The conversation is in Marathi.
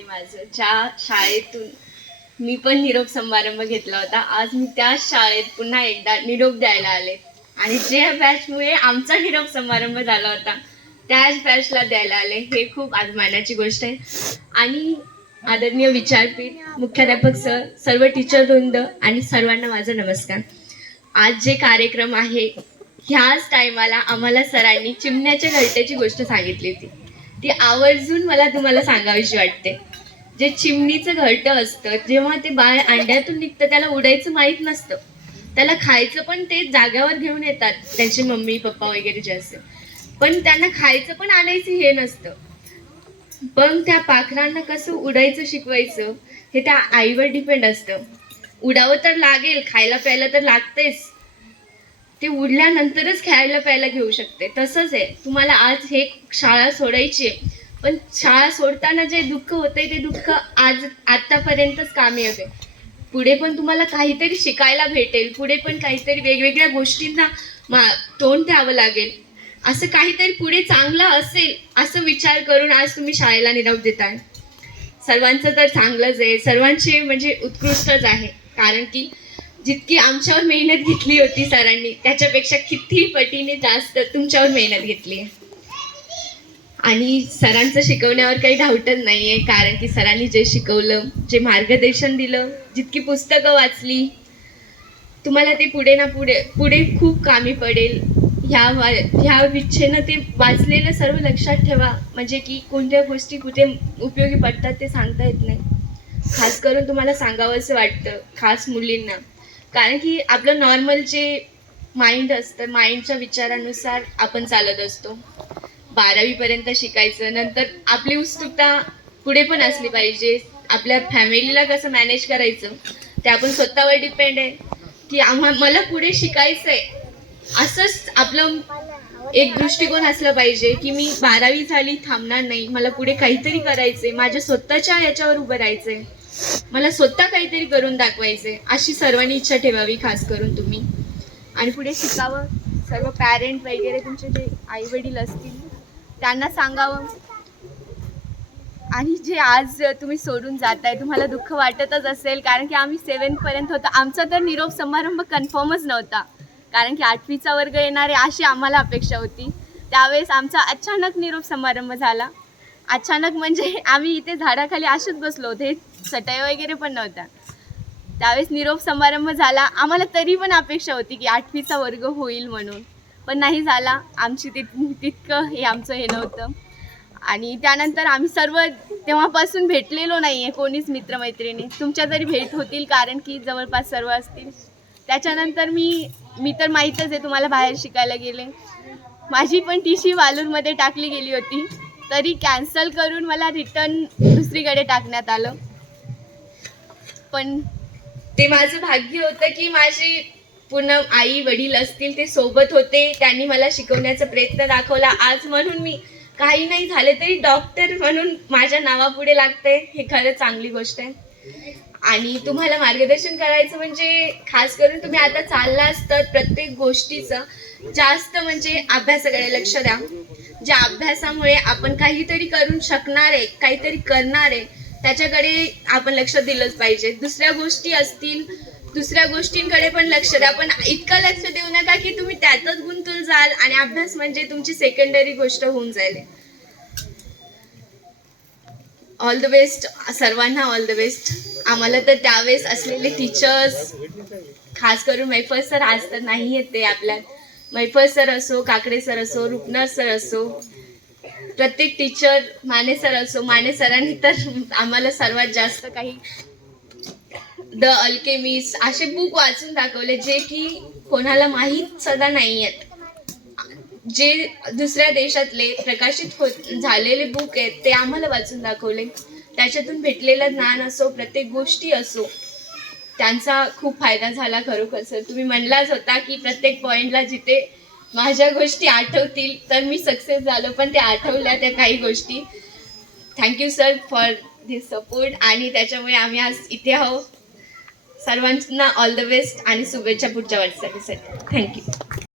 सांगते माझं. ज्या शाळेतून मी पण निरोप समारंभ घेतला होता, आज मी त्याच शाळेत पुन्हा एकदा निरोप द्यायला आले. आणि जे बॅचमुळे आमचा निरोप समारंभ झाला होता त्याच बॅचला द्यायला आले, हे खूप अभिमानाची गोष्ट आहे. आणि आदरणीय विचारपीठ, मुख्याध्यापक सर, सर्व टीचर वृंद आणि सर्वांना माझा नमस्कार. आज जे कार्यक्रम आहे, ह्याच टायमाला आम्हाला सरांनी चिमण्याच्या घरट्याची गोष्ट सांगितली होती. ती आवर्जून मला तुम्हाला सांगावीशी वाटते. जे चिमणीचं घरटं असतं, जेव्हा ते बाळ अंड्यातून निघतं त्याला उडायचं माहीत नसतं. त्याला खायचं पण ते जाग्यावर घेऊन येतात त्यांचे मम्मी पप्पा वगैरे जे असते, पण त्यांना खायचं पण आणायचं हे नसतं. पण त्या पाखरांना कसं उडायचं शिकवायचं हे त्या आईवर डिपेंड असतं. उडावं तर लागेल, खायला प्यायला तर लागतेच. ते उडल्यानंतरच खायला प्यायला घेऊ शकते. तसंच आहे, तुम्हाला आज हे शाळा सोडायची आहे, पण शाळा सोडताना जे दुःख होतंय ते दुःख आतापर्यंतच कामी येते. पुढे पण तुम्हाला काहीतरी शिकायला भेटेल, पुढे पण काहीतरी वेगवेगळ्या गोष्टींना तोंड द्यावं लागेल. असं काहीतरी पुढे चांगलं असेल असं विचार करून आज तुम्ही शाळेला निरोप देताय. सर्वांचं तर चांगलंच आहे, सर्वांचे म्हणजे उत्कृष्टच आहे. कारण की जितकी आमच्यावर मेहनत घेतली होती सरांनी, त्याच्यापेक्षा किती पटीने जास्त तुमच्यावर मेहनत घेतली आहे. आणि सरांचं शिकवण्यावर काही डाऊटच नाही आहे, कारण की सरांनी जे शिकवलं, जे मार्गदर्शन दिलं, जितकी पुस्तकं वाचली, तुम्हाला ते पुढे ना पुढे खूप कामी पडेल. ह्या इच्छेनं ते वाचलेलं सर्व लक्षात ठेवा, म्हणजे की कोणत्या गोष्टी कुठे उपयोगी पडतात ते सांगता येत नाही. खास करून तुम्हाला सांगावंसं वाटतं, खास मुलींना, कारण की आपलं नॉर्मल जे माइंड असतं, माइंडच्या विचारानुसार आपण चालत असतो. 12वीपर्यंत शिकायचं, नंतर आपली उत्सुकता पुढे पण असली पाहिजे. आपल्या फॅमिलीला कसं मॅनेज करायचं ते आपण स्वतःवर डिपेंड आहे. की मला पुढे शिकायचं आहे असंच आपलं एक दृष्टिकोन असलं पाहिजे, की मी 12वी झाली थांबणार नाही, मला पुढे काहीतरी करायचंय, माझ्या स्वतःच्या याच्यावर उभं राहायचंय, मला स्वतः काहीतरी करून दाखवायचंय, अशी सर्वांनी इच्छा ठेवावी, खास करून तुम्ही. आणि पुढे शिकावं. सर्व पॅरेंट वगैरे तुमचे जे आई वडील असतील त्यांना सांगावं. आणि जे आज तुम्ही सोडून जाताय, तुम्हाला दुःख वाटतच असेल, कारण की आम्ही 7th होतो. आमचा तर निरोप समारंभ कन्फर्मच नव्हता, कारण की 8वीचा वर्ग येणारे अशी आम्हाला अपेक्षा होती. त्यावेळेस आमचा अचानक निरोप समारंभ झाला. अचानक म्हणजे आम्ही इथे झाडाखाली असेच बसलो होते, चटई वगैरे पण नव्हता. त्यावेळेस निरोप समारंभ झाला. आम्हाला तरी पण अपेक्षा होती की 8वीचा वर्ग होईल म्हणून, पण नाही झाला. आमची तितकं हे आमचं हे नव्हतं. आणि त्यानंतर आम्ही सर्व तेव्हापासून भेटलेलो नाही आहे कोणीच मित्रमैत्रिणी. तुमच्या तरी भेट होतील, कारण की जवळपास सर्व असतील. त्याच्यानंतर मी तर माहीतच आहे तुम्हाला, बाहेर शिकायला गेले. माझी पण टीसी वालूरमध्ये टाकली गेली होती, तरी कॅन्सल करून मला रिटर्न दुसरीकडे टाकण्यात आलं. पण ते माझं भाग्य होतं की माझी पूर्ण आई वडील असतील ते सोबत होते, त्यांनी मला शिकवण्याचा प्रयत्न दाखवला. आज म्हणून मी काही नाही झाले तरी डॉक्टर म्हणून माझ्या नावापुढे लागते, हे खरंच चांगली गोष्ट आहे. आणि तुम्हाला मार्गदर्शन करायचं म्हणजे खास करून तुम्ही आता चालला असतात प्रत्येक गोष्टीचं जास्त म्हणजे अभ्यासाकडे लक्ष द्या. ज्या अभ्यासामुळे आपण काहीतरी करू शकणार आहे, काहीतरी करणार आहे, त्याच्याकडे आपण लक्ष दिलंच पाहिजे. दुसऱ्या गोष्टी असतील, दुसऱ्या गोष्टींकडे पण लक्ष द्या, पण इतकं लक्ष देऊ नका की तुम्ही त्यातच गुंतून जाल आणि अभ्यास म्हणजे तुमची सेकंडरी गोष्ट होऊन जाईल. ऑल द बेस्ट सर्वांना, ऑल द बेस्ट. आम्हाला तर त्यावेळेस असलेले टीचर्स, खास करून मैफत सर, आज तर नाही आहेत ते आपल्यात. मैफत सर असो, काकडे सर असो, रुपनर सर असो, प्रत्येक टीचर, माने सर असो. माने सरांनी तर आम्हाला सर्वात जास्त काही द अल्केमिस्ट असे बुक वाचून दाखवले, जे की कोणाला माहीत सुद्धा नाही आहेत. जे दुसऱ्या देशातले प्रकाशित झालेले बुक आहेत ते आम्हाला वाचून दाखवले. त्याच्यातून भेटलेलं ज्ञान असो, प्रत्येक गोष्टी असो, त्यांचा खूप फायदा झाला खरोखर. सर तुम्ही म्हणलाच होता की प्रत्येक पॉईंटला जिथे माझ्या गोष्टी आठवतील तर मी सक्सेस झालो, पण ते आठवल्या त्या काही गोष्टी. Thank you sir for this support. आणि त्याच्यामुळे आम्ही आज इथे आहोत. सर्वांना ऑल द बेस्ट आणि शुभेच्छा पुढच्या वर्षासाठी. थँक्यू.